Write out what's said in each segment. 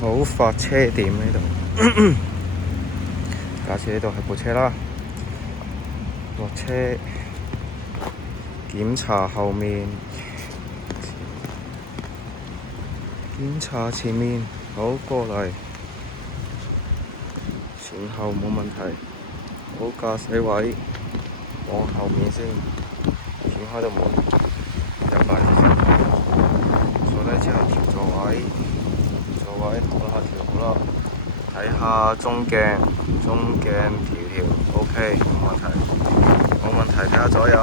好，發車點呢度。假設呢度係部車啦，落車檢查後面，檢查前面，好，過嚟，前後冇問題，好，駕駛位往後面先，掀開道門，入嚟，坐低之後調座位，好啦，調好啦，睇下中鏡調，OK，冇問題，睇下左右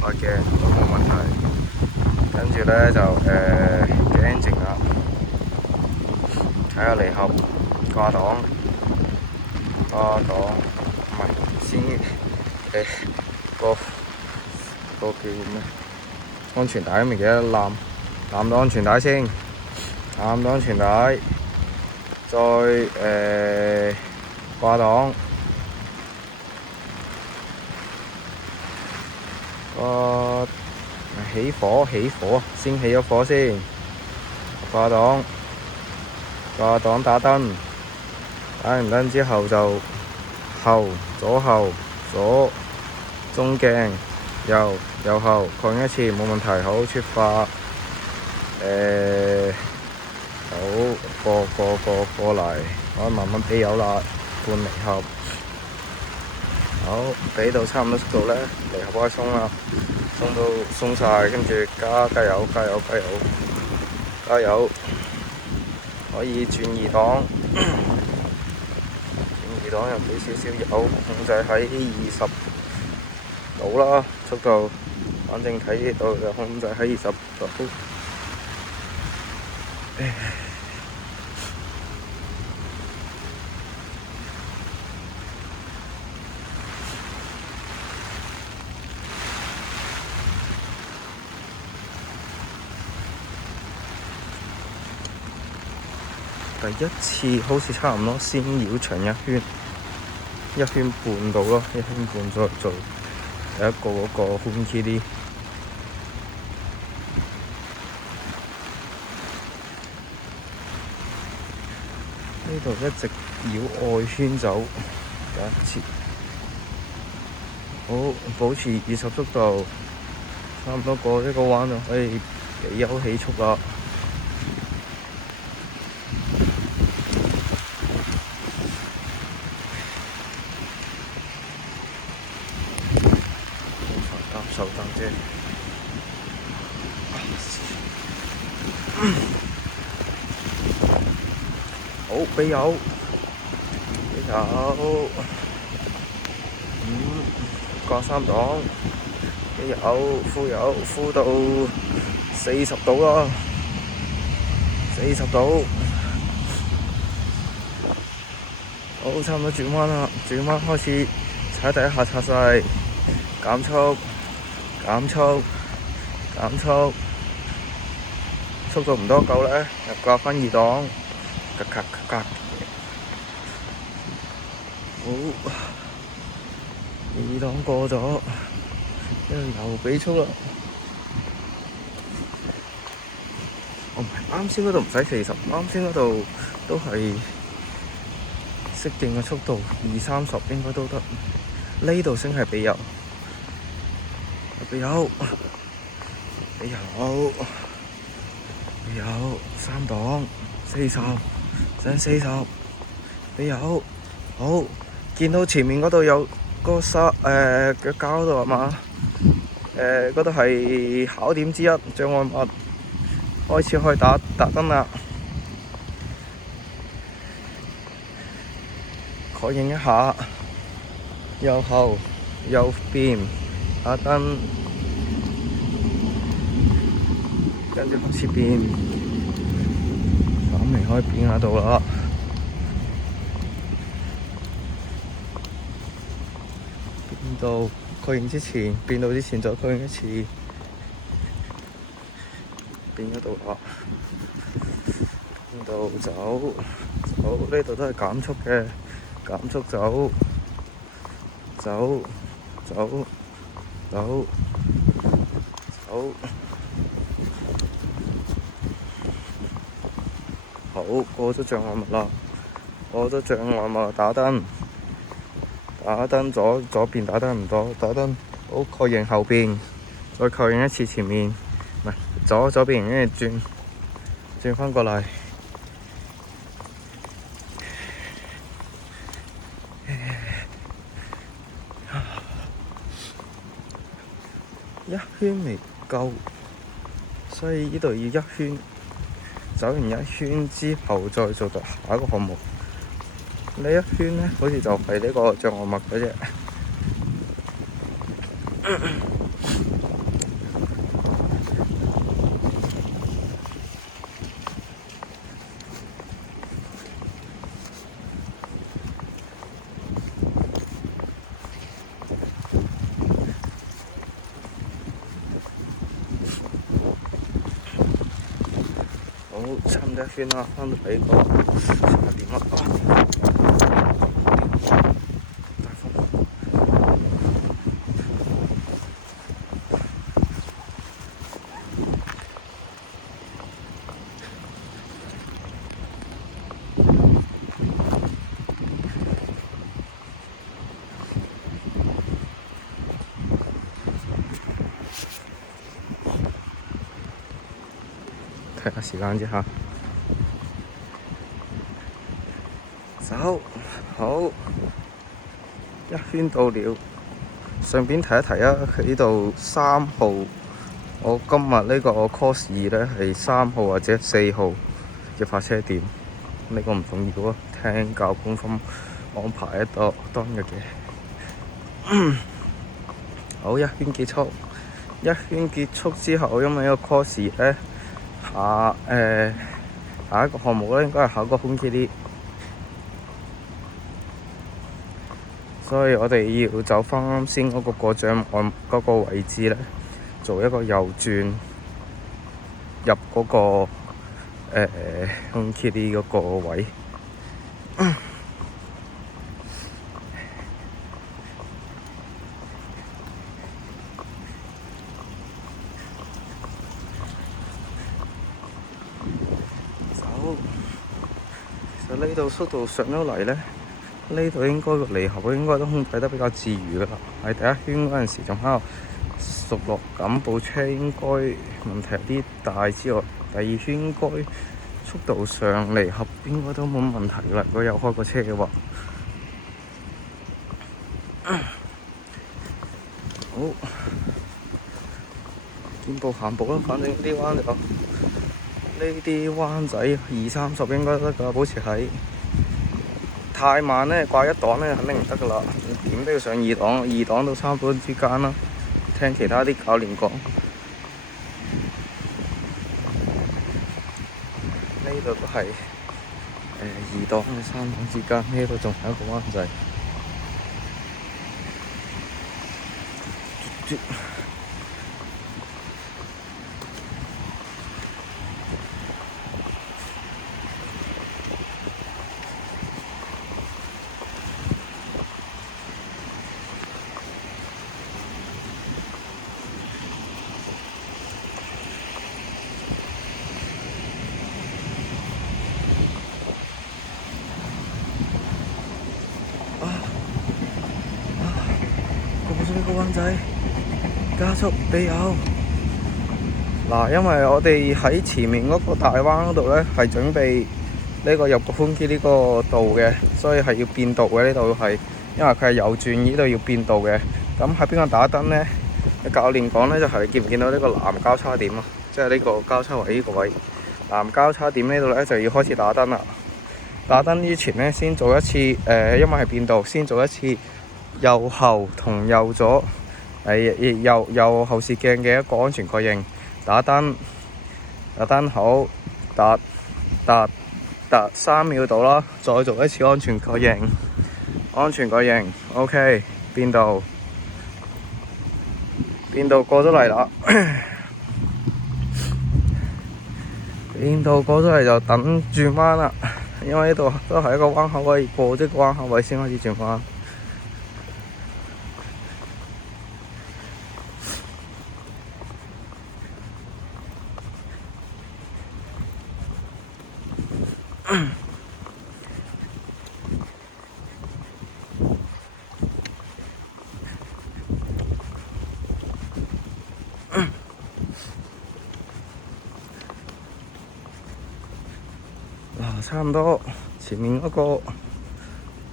發鏡都冇問題，跟住呢就鏡靜啦，睇下離合掛檔，唔係先個叫咩？安全帶都未記得攬到安全帶先，攬到安全帶，再掛檔，起火，先起咗火先，掛檔打燈，打完燈之後就左後左中鏡右後確認一次冇問題，好，出發，好過嚟，我慢慢俾油啦，半離合，好，俾到差唔多速度咧，離合開鬆啦，鬆晒，跟住加油，可以轉二檔，又俾少少油，控制喺20度啦，速度，反正睇到就控制喺20度。第一次好似差唔多先繞場1圈半到咯，1圈半再做第一個嗰個 Home KD。呢度一直繞外圈走，第一次，好，保持20速度，差唔多過呢個彎就可以俾油起速啦。手擔啫，好，俾油，掛3檔，俾油，敷到40度啦，40度，好，差唔多轉彎啦，轉彎開始踩第一下擦勢，減速，速度唔多夠咧，又掛返2檔，咔，好，2檔過咗，又俾速啦。唔係，啱先嗰度唔使40，啱先嗰度都係適應嘅速度，20-30應該都得。呢度先係俾油，3檔40，俾油，好，見到前面嗰度有個腳膠嗰度係嘛？嗰度係考點之一，障礙物，開始可以打燈啦。確認一下，右後右邊打燈，跟住開始變，反面可以變下度啦。變到確認之前，再確認一次，變咗度啦。變到走，呢度都係減速嘅。減速走，好，過咗障礙物啦，過咗障礙物打燈，左邊打燈唔到，打燈好確認後邊，再確認一次前面，唔係左邊，跟住轉翻過嚟。一圈未夠，所以呢度要一圈，走完一圈之後再做到下一個項目。呢一圈呢，好似就係呢個障礙物嗰隻。好，差唔多一圈啦，翻到嚟個差點啦。大風。睇下時間啫嚇，走好，一圈到了。順便提一提啊，佢呢度3號，我今日呢個 course 2呢係3號或者4號嘅發車點，呢個唔重要啊，聽教官方安排當日嘅。好，一圈結束，一圈結束之後，因為呢個 course 呢。下一個項目咧，應該係考個空氣啲，所以我哋要走翻啱先嗰個過障礙嗰個位置咧，做一個右轉入嗰個空氣啲嗰個位。其實呢度速度上咗嚟咧，呢度應該個離合應該都控制得比較自如噶啦。喺第一圈嗰陣時仲喺度熟落緊，部車應該問題有啲大之外，第二圈應該速度上離合應該都冇問題啦。如果有開過車嘅話，好見步行步啦，反正啲彎就〜呢啲彎仔20-30應該得㗎，保持喺太慢咧，掛1檔咧肯定唔得㗎啦，點都要上2檔，2檔到3檔之間啦。聽其他啲教練講，呢度都係2檔到3檔之間，呢度仲有一個彎仔。個彎仔加速地有嗱，因為我哋喺前面嗰個大彎嗰度咧，係準備呢個入個寬機呢個道嘅，所以係要變道嘅。呢度係因為佢係右轉，呢度要變道嘅。咁喺邊個打燈咧？教練講咧就係、是、見唔見到呢個藍交叉點啊？即係呢個交叉位呢個位藍交叉點呢度咧就要開始打燈啦。打燈之前咧，先做一次因為係變道，先做一次右後同右左右後視鏡嘅一個安全確認。打燈好，突3秒到啦，再做一次安全確認。OK， 變道過咗嚟啦。變道過咗嚟就等轉彎啦，因為呢度都係一個彎口位，過咗個彎口位先開始轉彎。嗱，差唔多前面嗰個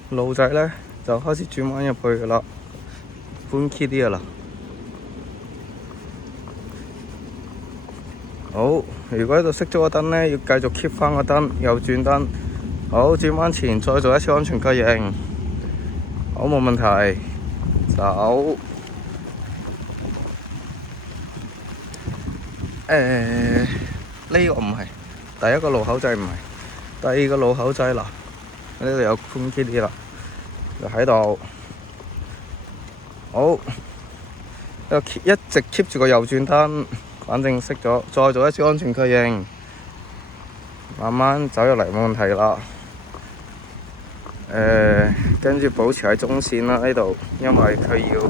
路仔咧就開始轉彎入去噶啦，寬啲啲噶啦。好，如果喺度熄咗個燈咧，要繼續 keep 翻個燈，右轉燈。好，轉彎前再做一次安全確認。好，冇問題。走。呢個唔係，第一個路口掣唔係，第二個路口掣啦。呢度有寬啲啦，就喺度。好，一直 keep 住個右轉燈，反正熄咗，再做一次安全確認，慢慢走入嚟冇問題啦。跟住保持喺中線啦呢度，因為佢要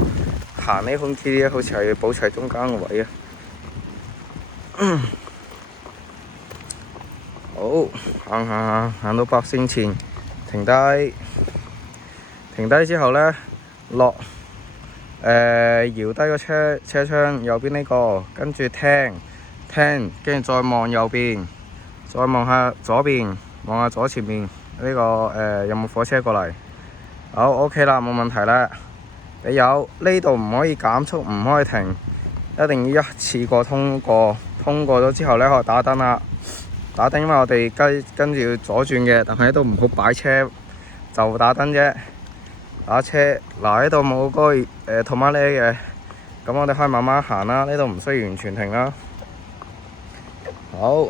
行呢寬啲，好似係要保持喺中間個位啊。好，行到白線前停低，停低之後呢，落搖低個車窗右邊呢個，跟住聽，跟住再望右邊，再望下左邊，望下左前面呢個有冇火車過嚟。好 OK 啦，冇問題啦。你有呢度唔可以減速，唔可以停，一定要一次過通過。通過咗之後呢，可以打燈啦。打燈，因為我哋跟住要左轉嘅，但係都唔好擺車，就打燈啫。打車嗱，呢度冇嗰個托馬呢嘅，咁我哋可以慢慢行啦。呢度唔需要完全停啦。好，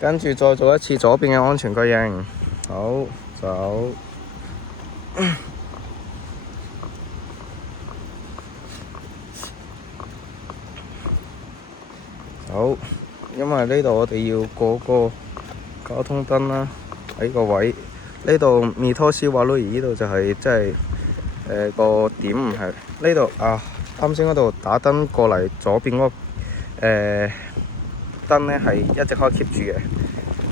跟住再做一次左邊嘅安全確認。好，走。好，因為呢度我哋要過個交通燈啦，喺個位呢度彌托斯瓦魯爾呢度就係即係個點，唔係呢度啊。啱先嗰度打燈過嚟左邊嗰個燈咧係一直可以 keep 住嘅，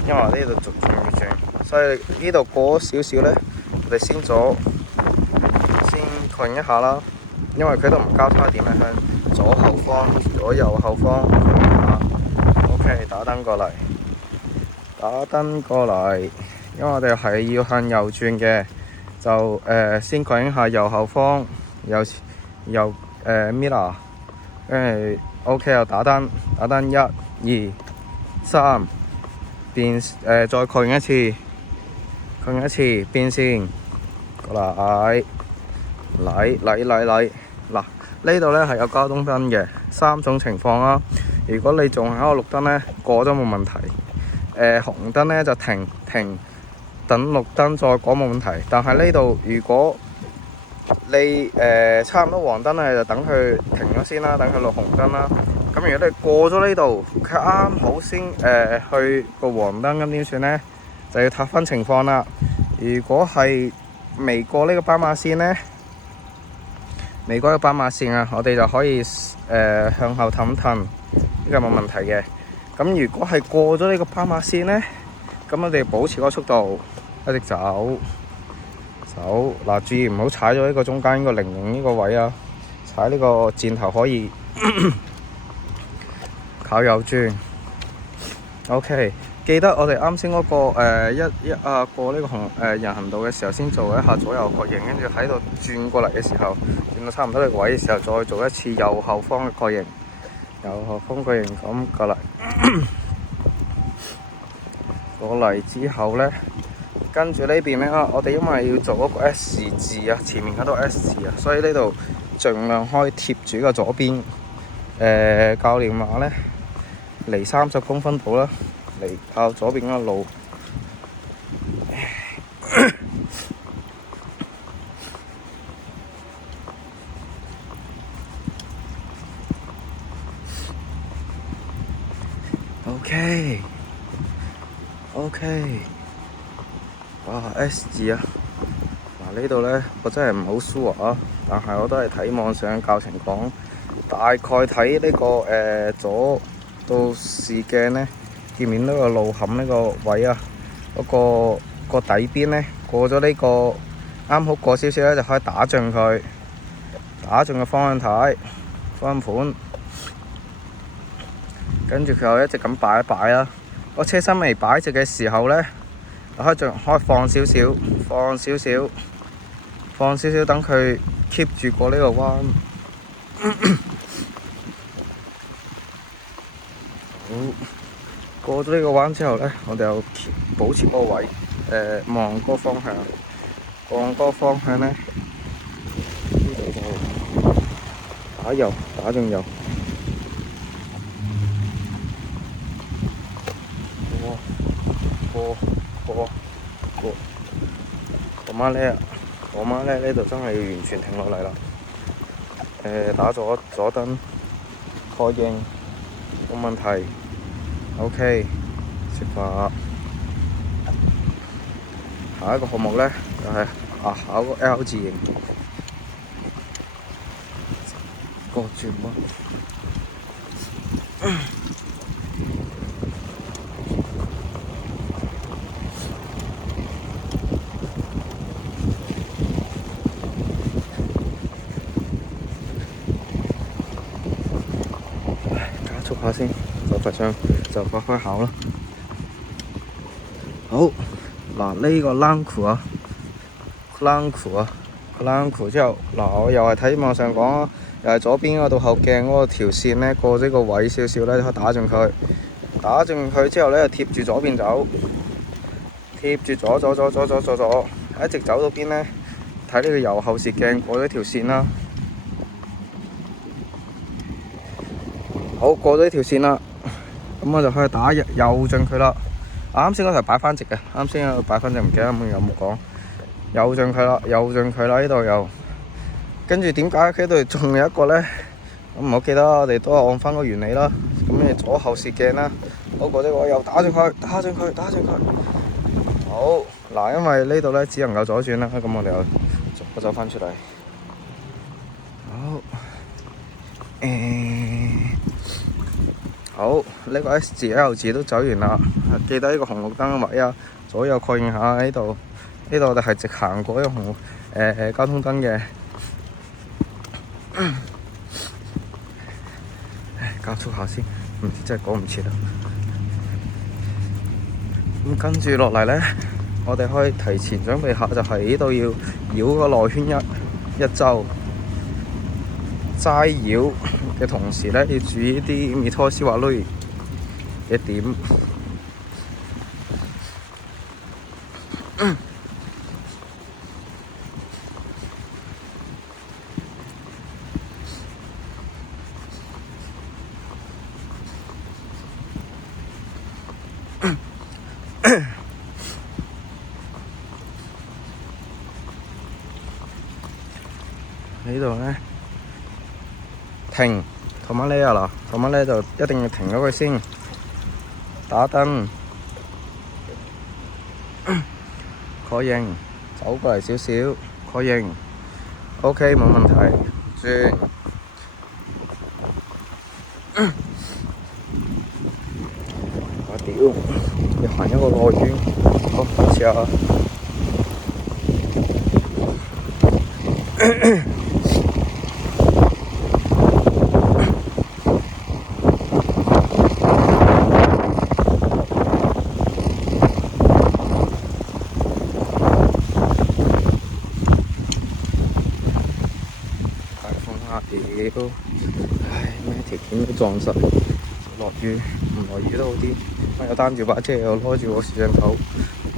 因為呢度逐漸要轉，所以呢度過少少咧，我哋先確認一下啦。因為佢都唔交叉點咧，向左後方、左右後方。OK， 打燈過嚟，因為我哋係要向右轉嘅，就先確認下右後方，右mirror， 跟住 OK 又打燈，1、2、3，再確認一次，變線過嚟，嗱，呢度咧係有交通燈嘅3種情況啦。如果你仲喺個綠燈咧，過咗冇問題。紅燈咧就停，等綠燈再過冇問題。但係呢度如果你差唔多黃燈咧，就等佢停咗先啦，等佢落紅燈啦。咁如果你過咗呢度，佢啱好先去個黃燈，咁點算咧？就要睇翻情況啦。如果係未過呢個斑馬線咧，我哋就可以向後氹，呢個冇問題嘅。咁如果係過咗呢個斑馬線呢，咁我哋保持嗰個速度，一直走。嗱，注意唔好踩咗呢個中間呢個00呢個位啊！踩呢個箭頭可以靠右轉。OK， 記得我哋啱先嗰個過呢個人行道嘅時候，先做一下左右確認，跟住喺度轉過嚟嘅時候，轉到差唔多呢個位嘅時候，再做一次右後方嘅確認。咁過嚟之後呢，跟住呢邊呢，我哋因為要做嗰個 S 字啊，前面嗰度 S 字啊，所以呢度盡量可以貼住個左邊教練碼呢，離30公分度啦，離靠左邊嗰個路。OK， 哇 S 字啊！嗱，呢度呢，我真係唔好 sure 啊，但係我都係睇網上教程講，大概睇呢個左到視鏡呢，見面呢個路坎呢個位啊，嗰個底邊呢，過咗呢個啱好過少少呢，就可以打中佢，打中個方向盤，跟住佢又一直咁擺一擺啦。個車身未擺直嘅時候呢，可以放少少，等佢 keep 住過呢個彎。好，過咗呢個彎之後呢，我哋又保持嗰個位，望嗰個方向，望嗰個方向呢，呢度就打油，打中油。我媽呢度真係完全停落嚟啦。打咗左燈，確認冇問題。OK， 出發。下一個項目呢，就係考個 L 字形個轉彎。加速下先，就快開考啦。好，嗱呢個欄庫啊，之後嗱我又係睇網上講，又係左邊嗰度後鏡嗰個條線呢，過咗個位少少呢，可以打中佢。打中佢之後呢，就貼住左邊走，貼住左，一直走到邊呢？睇呢個右後視鏡過咗條線啦。好，過咗呢條線啦，咁我就可以打右進佢啦。啱先嗰頭擺翻直嘅，唔記得有冇講右進佢啦，呢度又跟住點解佢度仲有一個呢？咁唔好記得，我哋都係按翻個原理啦。咁你左後視鏡啦，嗰個呢個又打進佢。好嗱，因為呢度呢只能夠左轉啦，咁我哋又走翻出嚟。好，呢個 S 字 L 字都走完啦。記得呢個紅綠燈位啊，左右確認下呢度。呢度我哋係直行過呢個交通燈嘅。加速下先，真係講唔切啦。咁跟住落嚟呢，我哋可以提前準備下，就係呢度要繞個內圈一周。齋繞嘅同時呢，要注意啲米拖絲滑捋嘅點。呢度呢，停，同埋呢就一定要停咗佢先，打燈，確認，走過嚟少少，確認 ，OK 冇問題，轉，我屌，要行一個內圈，好，試下。屌，唉，咩條件都撞實，落雨唔落雨都好啲。我又擔住把遮，又攞住個攝像頭，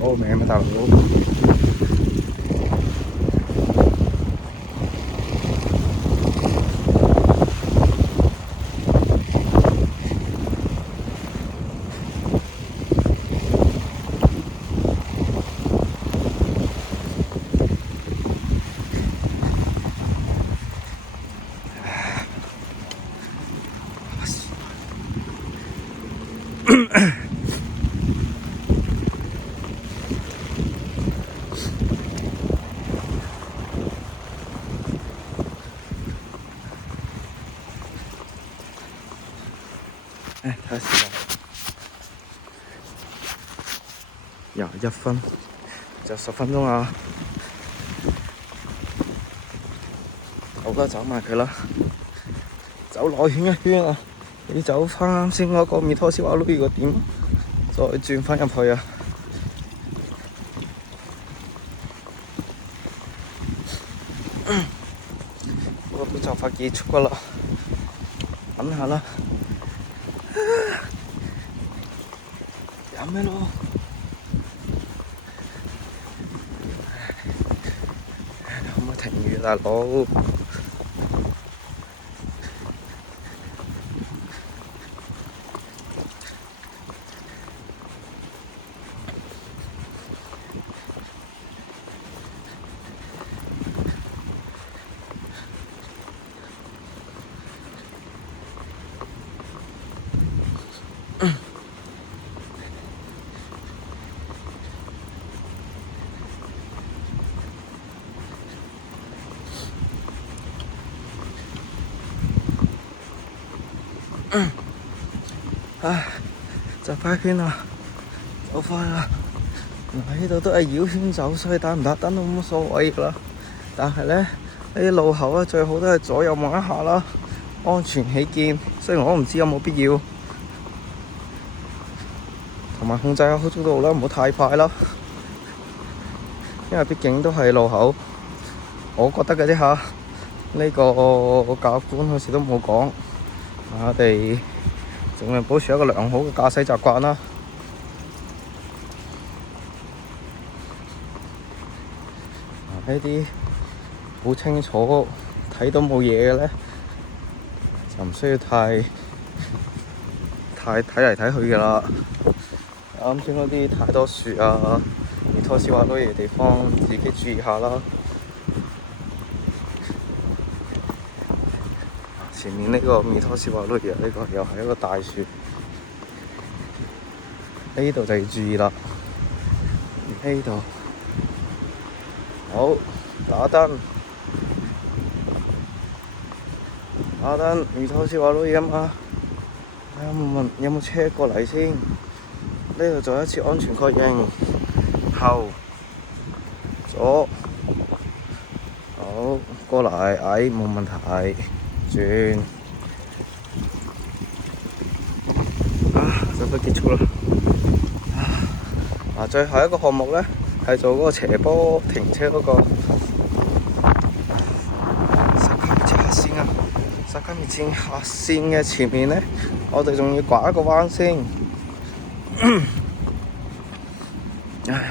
攞個名咩大佬？睇下時間，21分，就10分鐘啊！我而家走埋佢啦，走內圈一圈啊！你走翻啱先嗰個米拖絲滑捋個點。再轉返入去啊！我都就快結束噶啦，等下啦，飲咩咯？可唔可以停雨大佬？唉，就快圈啦，走快啦！嗱，呢度都係繞圈走，所以打唔打燈都冇乜所謂噶啦。但係咧，呢啲路口咧最好都係左右望一下啦，安全起見。雖然我唔知有冇必要，同埋控制下速度啦，唔好太快啦。因為畢竟都係路口，我覺得嘅啫嚇。呢個教官好似都冇講，我哋盡量保持一個良好嘅駕駛習慣啦。呢啲好清楚睇到冇嘢嘅咧，就唔需要太睇嚟睇去㗎啦。啱先嗰啲太多樹啊、米拖斯瓦多嘢地方，自己注意下啦。前面呢個米拖斯瓦多嘢，呢個又係一個大樹，呢度就要注意啦。呢度好打燈，米拖斯瓦多嘢啊嘛。有冇車過嚟先？呢度做一次安全確認，後左好過嚟，冇問題，轉就快結束啦。最後一個項目咧係做嗰個斜坡停車嗰個剎卡米線黑線嘅前面咧，我哋仲要拐一個彎先。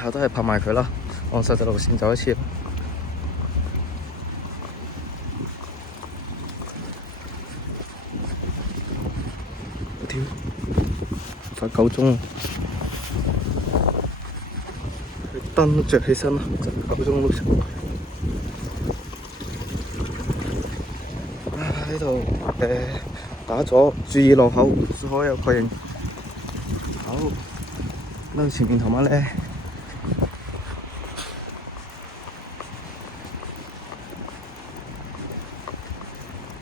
我都係拍埋佢啦，按實際路線走一次。屌，快夠鐘，燈都着起身啦，夠鐘都。呢度打咗，注意路口，所有確認。好，呢度前面同埋咧，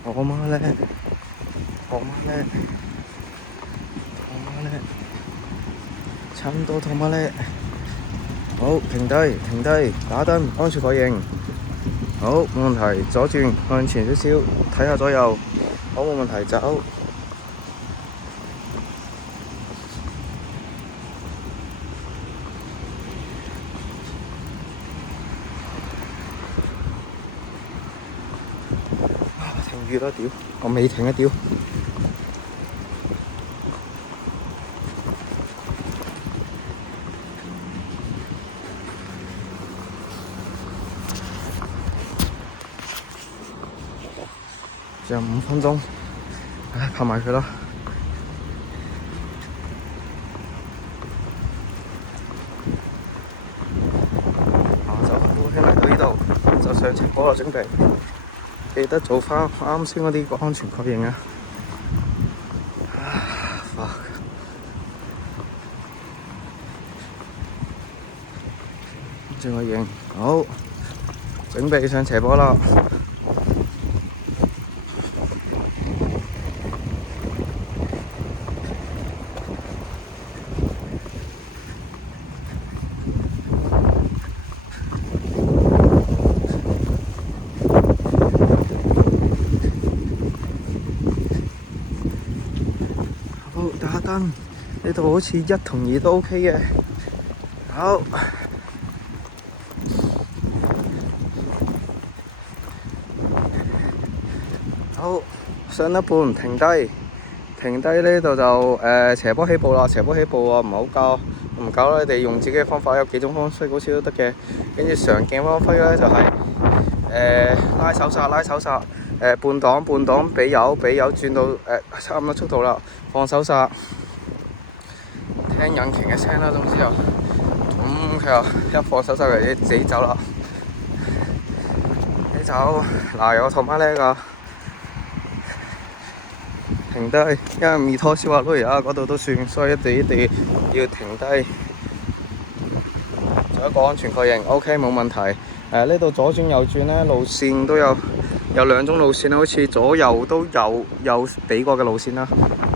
我媽咧，差唔多同埋咧，好，停低，打燈，安全確認。好，冇問題，左轉向前少少，睇下左右，好，冇問題，走。停雨啦，屌！我未停啊，屌！仲有5分鐘，拍埋佢啦。走翻高圈嚟到呢度，就上斜坡啦，準備記得做翻啱先嗰啲個安全確認啊！安全確認好，準備上斜坡啦。呢呢度好似1同2都 OK 嘅。好，好，上一半停低。停低呢度就斜坡起步啦，斜坡起步啊，唔好教，唔教啦，你哋用自己嘅方法，有幾種方式好似都得嘅。跟住常見方法咧就係、拉手剎，拉手剎，半檔俾油轉到差唔多速度啦，放手剎，聽引擎嘅聲啦，總之就咁佢又一放手剎就自己走啦，你走嗱有個托馬呢㗎。停低，因為未拖小滑輪啊，嗰度都算，所以一定要停低。做一個安全確認 ，OK 冇問題。呢度左轉右轉呢，路線都有2種路線，好似左右都有俾過嘅路線啦。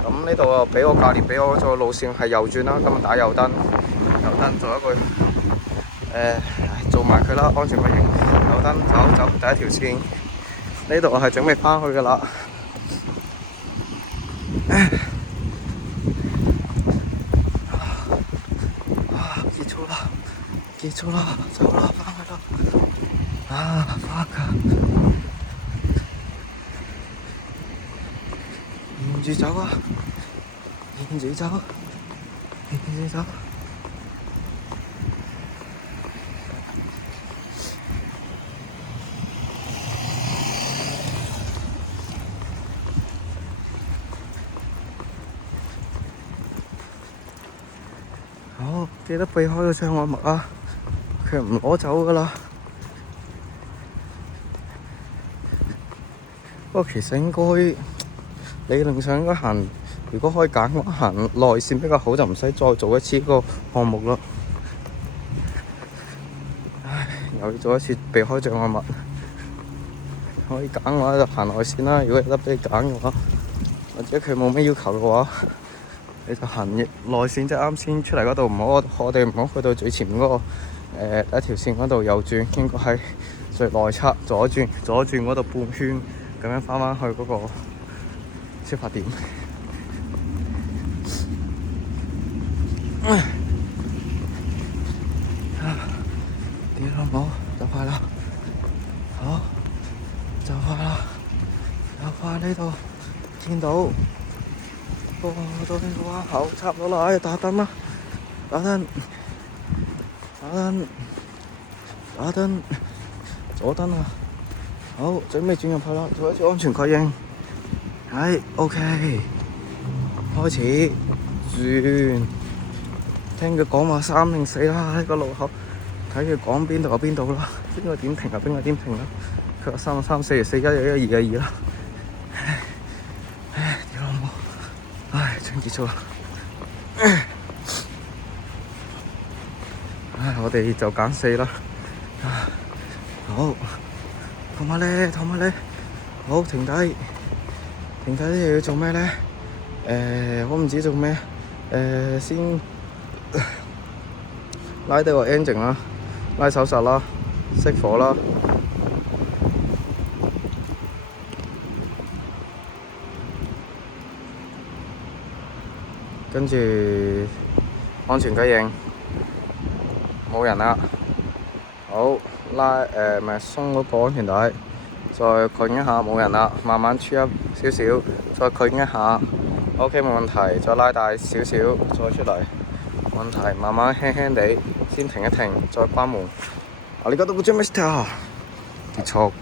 咁呢度啊，俾我教練俾我做路線係右轉啦，咁啊打右燈做一個做埋佢啦，安全確認。右燈走第一條線，呢度我係準備翻去噶啦。結束啦，走啦，翻去啦，翻㗎，沿住走啊，沿住走。好，記得避開個障礙物啊！佢唔攞走噶啦。不過其實應該理論上應該行，如果可以揀嘅話，行內線比較好，就唔使再做一次個項目咯。唉，又要做一次避開障礙物。可以揀嘅話就行內線啦。如果有得俾你揀嘅話，或者佢冇咩要求嘅話，你就行內線，即係啱先出嚟嗰度，唔好我哋唔好去到最前面嗰個第一條線嗰度右轉，應該喺最內側左轉嗰度半圈，咁樣翻去嗰個出發點。屌老母，就快啦！好，就快啦！就快呢度見到到呢個彎口，差唔多啦！打燈啦，打燈，左燈啊！好，準備轉入去啦，做一次安全確認。係 OK， 開始轉。聽佢講話3定4啦，呢個路口睇佢講邊度就邊度啦，邊個點停就邊個點停啦。佢話3就3，4就4，1就1，2就2啦。唉，屌老母！唉，終於結束啦。唉，我哋就揀4啦。好，同埋咧，好停低呢度要做咩咧？我唔知做咩。先拉低個 engine 啦，拉手剎啦，熄火啦。跟住安全確認，冇人啦。好，咪鬆嗰個安全帶，再確認一下冇人啦，慢慢出入少少，再確認一下 ，OK 冇問題，再拉大少少，再出嚟，問題慢慢輕輕地先停一停，再關門。啊，你覺得個 Mr. 結束。